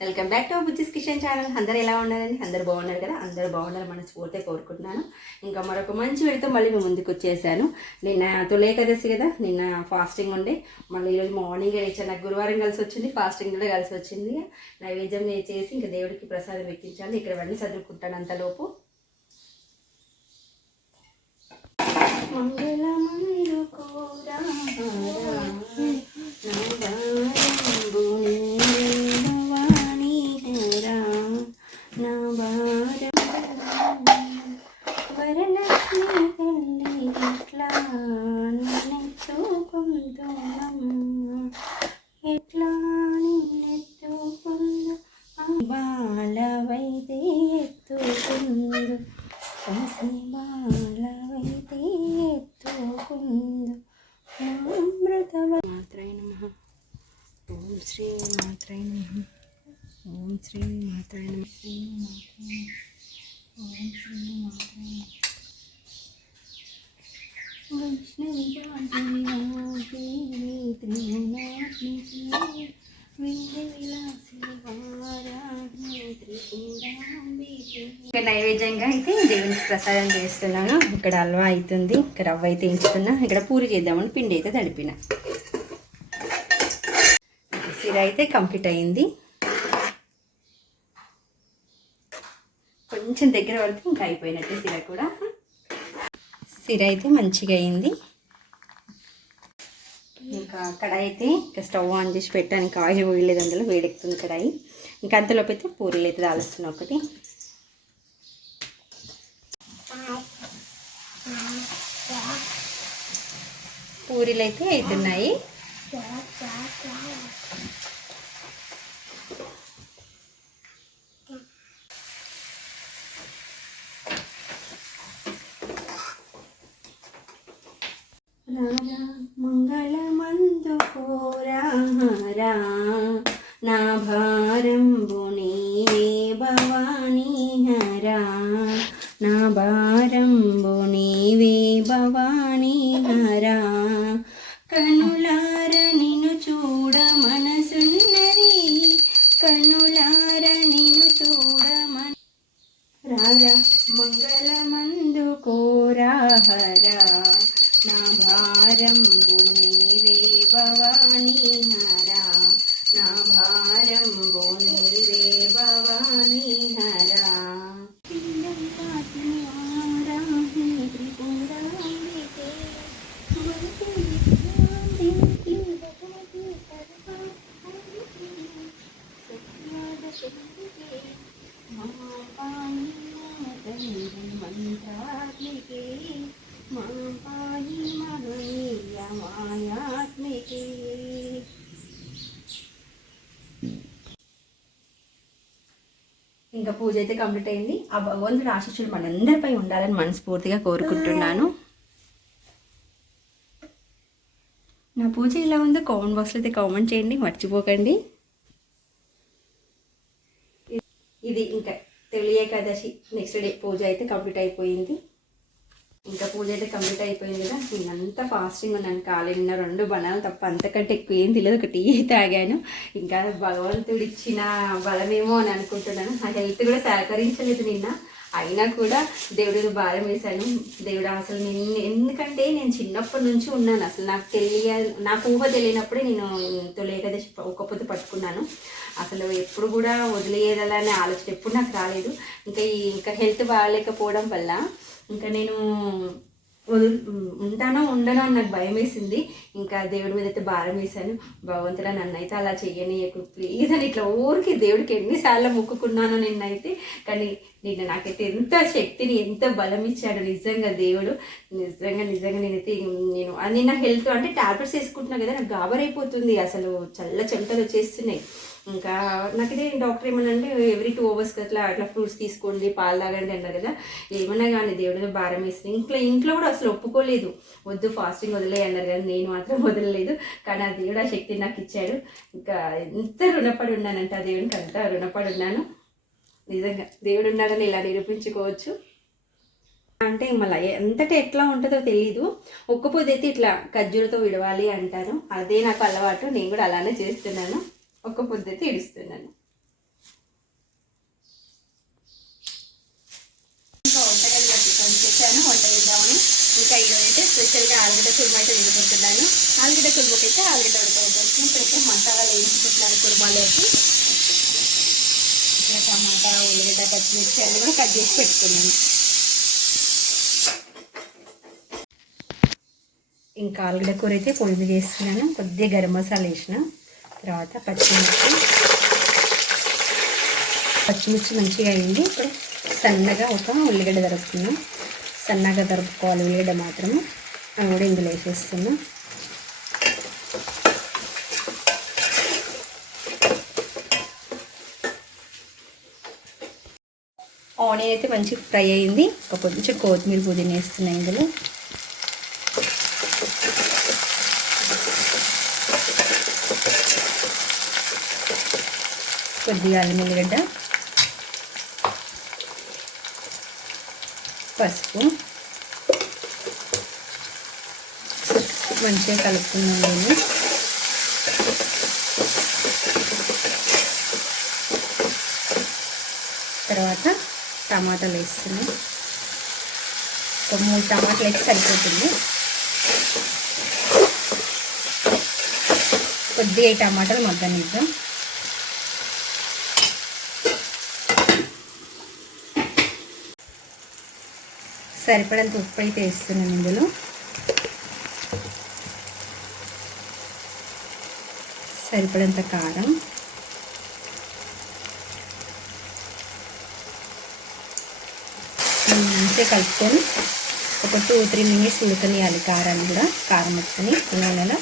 Welcome back to Bujji's kitchen channel. అందరు ఎలా ఉన్నారండి? అందరు బాగున్నారు కదా? అందరు బాగున్నారు మనస్ఫూర్తిగా కోరుకుంటున్నాను. ఇంకా మరొక మంచి వీడితో మళ్ళీ మేము ముందుకు వచ్చేసాను. నిన్న తొలే కదసి కదా? నిన్న ఫాస్టింగ్ ఉండే. మళ్ళీ ఈరోజు మార్నింగ్ లేచాను. నాకు గురువారం కలిసి వచ్చింది ఫాస్టింగ్ కూడా కలిసి వచ్చింది. నైవేద్యం చేసి ఇంకా దేవుడికి ప్రసాదం ఎక్కించాలి ఇక్కడ ఇవన్నీ చదువుకుంటాను అంతలోపు. మంగళమైన కోరా వరలక్ష్మి తల్లి ఎట్లా నిన్నెత్తుకుంటున్నాము ఎట్లా నిన్నెత్తుకుందు బాలవైతే ఎత్తుకుందు పసి బాలవైతే ఎత్తుకుందు అమృత మాత్రై నమ. ఓం శ్రీ మాత్రై నమ. ఓం శ్రీ మాత్రై శ్రీ ఓం శ్రీ వైష్ణవి త్రిగుణాత్మికి నైవేద్యంగా అయితే దేవునికి ప్రసాదం చేస్తున్నాను. ఇక్కడ హల్వా అవుతుంది ఇక్కడ రవ్వ అయితే ఎంచుతున్నా. ఇక్కడ పూరి చేద్దామని పిండి అయితే తడిపిన. సిర అయితే కంప్లీట్ అయింది. కొంచెం దగ్గర పడితే ఇంకా అయిపోయినట్టు సిర కూడా. సిర అయితే మంచిగా అయింది. ఇంకా కడాయి అయితే ఇంకా స్టవ్ ఆన్ చేసి పెట్టాను. ఆయిల్ పోయలేదు అందులో వేడెక్కుతుంది కడాయి. ఇంకా అంతలోపు అయితే పూరీలు అయితే దాలుస్తున్నా ఒకటి. పూరీలు అయితే అవుతున్నాయి రారా మంగళమందు కోరారా నా భారంబు నీవే భవానీ హరా నా భారంబు నీవే భవానీ హరా కనులార నిన్ను చూడ మనసున్నది. కనులార నిన్ను చూడ మన రారా మంగళమందు కోరాహరా. నా భారంబు ఇంకా పూజ అయితే కంప్లీట్ అయింది. ఆ భగవంతుడు ఆశీస్సులు మనందరిపై ఉండాలని మనస్ఫూర్తిగా కోరుకుంటున్నాను. నా పూజ ఇలా ఉందో కామెంట్ బాక్స్లో అయితే కామెంట్ చేయండి మర్చిపోకండి. ఇది ఇంకా తొలి ఏకాదశి నెక్స్ట్ డే పూజ అయితే కంప్లీట్ అయిపోయింది. ఇంకా పూజ అయితే కంప్లీట్ అయిపోయింది కదా. నేనంతా ఫాస్టింగ్ ఉన్నాను కాలేజ్ నిన్న రెండు బనాలు తప్ప అంతకంటే ఎక్కువ ఏం తెలియదు. ఒక టీ తాగాను. ఇంకా భగవంతుడు ఇచ్చిన బలమేమో అని అనుకుంటున్నాను. నా హెల్త్ కూడా సహకరించలేదు నిన్న. అయినా కూడా దేవుడిని భారం వేశాను. దేవుడు అసలు నేను ఎందుకంటే నేను చిన్నప్పటి నుంచి ఉన్నాను. అసలు నాకు తెలియ నాకు ఊహ తెలియనప్పుడే నేను తొలి ఏకాదశి ఒక పొద్దు పట్టుకున్నాను. అసలు ఎప్పుడు కూడా వదిలేయాలనే ఆలోచన ఎప్పుడు నాకు రాలేదు. ఇంకా ఈ ఇంకా హెల్త్ బాగాలేకపోవడం వల్ల ఇంకా నేను వదులు ఉంటానో ఉండనో అని నాకు భయం వేసింది ఇంకా దేవుడి మీద అయితే భారం వేశాను. భగవంతుడా నన్ను అయితే అలా చెయ్యనీయకు. ప్లీజ్ అని ఇట్లా ఊరికి దేవుడికి ఎన్నిసార్లు మొక్కుకున్నానో నిన్నైతే. కానీ నిన్న నాకైతే ఎంత శక్తిని ఎంత బలం ఇచ్చాడు నిజంగా దేవుడు. నిజంగా నిజంగా నేనైతే నేను అది నిన్న హెల్త్ అంటే టాబ్లెట్స్ వేసుకుంటున్నా కదా నాకు గాబరైపోతుంది. అసలు చల్ల చెమటలు వచ్చేస్తున్నాయి. ఇంకా నాకైతే డాక్టర్ ఏమన్నా ఎవ్రీ టూ అవర్స్కి అట్లా అట్లా ఫ్రూట్స్ తీసుకోండి పాలు తాగండి అన్నారు కదా. ఏమన్నా కానీ దేవుడిని భారం వేసింది. ఇంట్లో ఇంట్లో కూడా అసలు ఒప్పుకోలేదు. వద్దు ఫాస్టింగ్ వదిలే అన్నారు కానీ నేను మాత్రం మాత్రం వదలలేదు కానీ ఆ దేవుడు ఆ శక్తి నాకు ఇచ్చాడు. ఇంకా ఎంత రుణపడి ఉన్నానంటే ఆ దేవునికి అంత రుణపడి ఉన్నాను. నిజంగా దేవుడు ఉన్నాడని ఇలా నిరూపించుకోవచ్చు. అంటే మళ్ళీ ఎంతటి ఎట్లా ఉంటుందో తెలియదు ఒక్క పొద్దు అయితే ఇట్లా ఖర్జూరతో విడవాలి అంటారు అదే నాకు అలవాటు. నేను కూడా అలానే చేస్తున్నాను. ఒక్క పొద్దు అయితే ఇడుస్తున్నాను ఇంకా వంటగది చేశాను వంట చేద్దామని. ఇంకా ఈరోజైతే స్పెషల్గా ఆలుగడ్డ కుర్మ ఆలుగడ్డ ఉడకబెట్టేసి ఇప్పుడైతే మసాలాలు వేయించుకుంటున్నాను కుర్మాలోకి ఇక్కడ టమాటా ఉల్లిగడ్డ పచ్చిమిర్చి అన్నీ కూడా కట్ చేసి పెట్టుకున్నాను. ఇంకా ఆలుగడ్డ కూర అయితే పొడి చేస్తున్నాను కొద్దిగా గరం మసాలా వేసిన తర్వాత పచ్చిమిర్చి. పచ్చిమిర్చి మంచిగా అయింది. ఇప్పుడు సన్నగా ఒక ఉల్లిగడ్డ దొరుకుతున్నాం సన్నగా దొరుకుకోవాలి ఉల్లిగడ్డ మాత్రము. అవి కూడా ఇందులో వేసేస్తున్నాం. ఆనియన్ అయితే మంచిగా ఫ్రై అయింది. ఒక కొంచెం కొత్తిమీర పుదీనా వేస్తున్నాయి ఇందులో. కొద్దిగా అల్లం ఉల్లిగడ్డ. పసుపు. మంచిగా కలుపుతున్నాను నేను. తర్వాత టమాటాలు వేస్తున్నాను ఒక మూడు టమాటాలు అయితే సరిపోతుంది. కొద్దిగా ఈ టమాటాలు మగ్గనిద్దాం. సరిపడంత ఉప్పు అయితే వేస్తున్నాను ఇందులో. సరిపడంత కారం. మంచిగా కలుపుకొని ఒక టూ త్రీ మినిట్స్ ఉడకనియాలి కారాన్ని కూడా కారం ముక్కని నూనెలో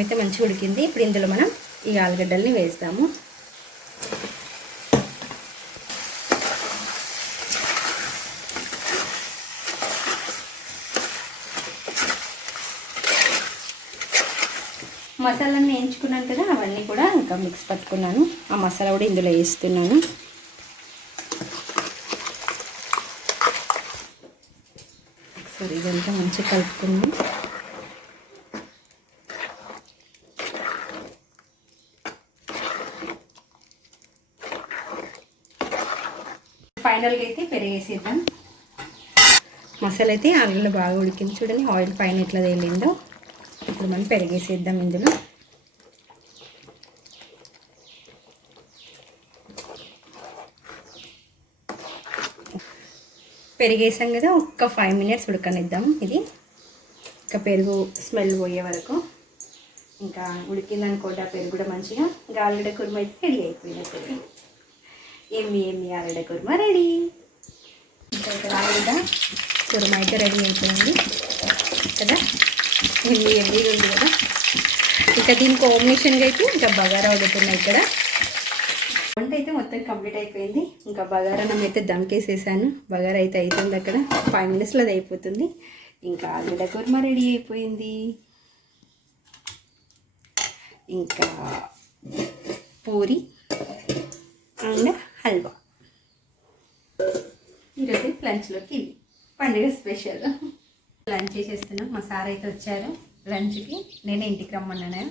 అయితే మంచిగా ఉడికింది. ఇప్పుడు ఇందులో మనం ఈ ఆలుగడ్డల్ని వేస్తాము. మసాలాన్ని వేయించుకున్నాను కదా అవన్నీ కూడా ఇంకా మిక్స్ పట్టుకున్నాను. ఆ మసాలా కూడా ఇందులో వేస్తున్నాను. ఒకసారి ఇదంతా మంచిగా కలుపుకుందాం. ఫైనల్గా అయితే పెరిగేసేద్దాం. మసాలా అయితే ఆలుగడ్డ బాగా ఉడికింది చూడండి. ఆయిల్ పైన ఎట్లా తేలిందో. ఇప్పుడు మనం పెరిగేసేద్దాం ఇందులో. పెరిగేసాం కదా ఒక్క ఫైవ్ మినిట్స్ ఉడకనిద్దాం ఇది. ఇంకా పెరుగు స్మెల్ పోయే వరకు. ఇంకా ఉడికిందనుకోండి ఆ పెరుగు కూడా మంచిగా ఇంకా ఆలుగడ్డ కుర్మ అయితే రెడీ అయిపోయినట్టు ఏమి ఏమి ఆలుగడ్డ కుర్మ రెడీ ఇంకా ఇక్కడ ఆలుగడ్డ కుర్మ అయితే రెడీ అయిపోయింది. కదా? ఎమ్మి ఎమ్మిగా ఉంది కదా. ఇంకా దీని కాంబినేషన్గా అయితే ఇంకా బగారా వండుతున్నాయి ఇక్కడ. వంట అయితే మొత్తం కంప్లీట్ అయిపోయింది. ఇంకా బగారానం అయితే దమ్కేసేసాను బగారా అయితే అవుతుంది అక్కడ. ఫైవ్ మినిట్స్లో అది అయిపోతుంది. ఇంకా ఆలుగడ్డ కుర్మ రెడీ అయిపోయింది. ఇంకా పూరి అండ్ హల్వా. ఈరోజు లంచ్లోకి పండుగ స్పెషల్. లంచ్ చేసేస్తున్నాం మా సార్ అయితే వచ్చారు లంచ్కి. నేనే ఇంటికి రమ్మన్నాను.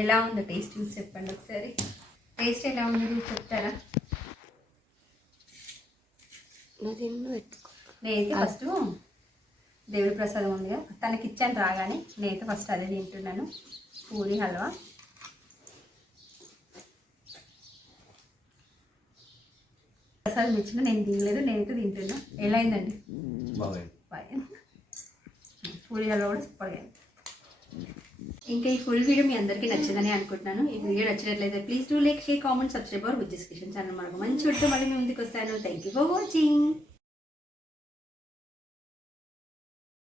ఎలా ఉందో టేస్ట్ చూసి చెప్పండి ఒకసారి. టేస్ట్ ఎలా ఉంది చెప్తారా? నేనైతే ఫస్ట్ దేవుడి ప్రసాదం ఉందిగా తనకి ఇచ్చాను రాగానే. నేనైతే ఫస్ట్ అదే తింటున్నాను. పూరి హల్వా. ప్రసాదం ఇచ్చిన నేను తినలేదు నేనైతే తింటున్నా. ఎలా అయిందండి? బాగుంది బాయ్ పూరి కూడా సూపర్ ఇంకా ఈ ఫుల్ వీడియో మీ అందరికీ నచ్చిందని అనుకుంటున్నాను. ఈ వీడియో నచ్చినట్లయితే please do like share comment subscribe our with description channel మనకు మంచి వీడియో మళ్ళీ మీ ముందుకు వస్తాను. Thank you for watching